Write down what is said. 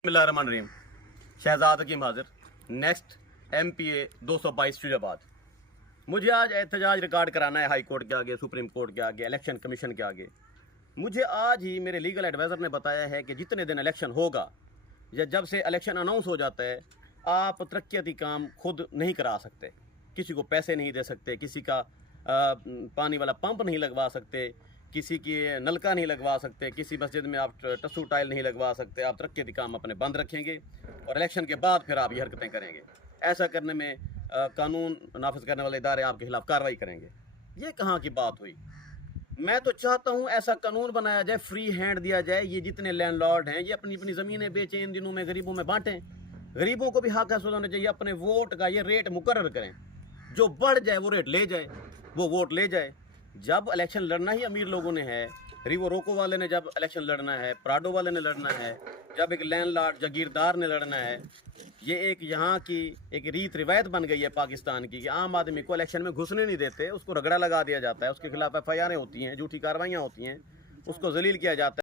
बिस्मिल्लाहिर्रहमानिर्रहीम। शहजाद हकीम हाजिर। Next MPA 222 Shujabad. मुझे आज एहतजाज रिकॉर्ड कराना है हाई कोर्ट के आगे, सुप्रीम कोर्ट के आगे, इलेक्शन कमीशन के आगे। मुझे आज ही मेरे लीगल एडवाइज़र ने बताया है कि जितने दिन इलेक्शन होगा या जब से इलेक्शन अनाउंस हो जाता है, आप तरक्याती काम खुद नहीं करा सकते। किसी को पैसे नहीं दे सकते, किसी का पानी वाला पंप नहीं लगवा सकते, किसी की नलका नहीं लगवा सकते, किसी मस्जिद में आप टस्सू टाइल नहीं लगवा सकते। आप तरक्याती काम अपने बंद रखेंगे और इलेक्शन के बाद फिर आप ये हरकतें करेंगे। ऐसा करने में कानून नाफिज करने वाले इदारे आपके खिलाफ कार्रवाई करेंगे। ये कहाँ की बात हुई? मैं तो चाहता हूँ ऐसा कानून बनाया जाए, फ्री हैंड दिया जाए। ये जितने लैंडलॉर्ड हैं ये अपनी अपनी ज़मीनें बेचें, इन दिनों में गरीबों में बांटें। गरीबों को भी हक हासिल होना चाहिए। अपने वोट का ये रेट मुकर्रर करें, जो बढ़ जाए वो रेट ले जाए, वो वोट ले जाए। जब इलेक्शन लड़ना ही अमीर लोगों ने है, रिवो रोको वाले ने जब इलेक्शन लड़ना है, प्राडो वाले ने लड़ना है, जब एक लैंडलॉर्ड जागीरदार ने लड़ना है, ये एक यहाँ की एक रीत रिवायत बन गई है पाकिस्तान की कि आम आदमी को इलेक्शन में घुसने नहीं देते, उसको रगड़ा लगा दिया जाता है, उसके खिलाफ FIR होती हैं, झूठी कार्रवाइयाँ होती हैं, उसको जलील किया जाता है।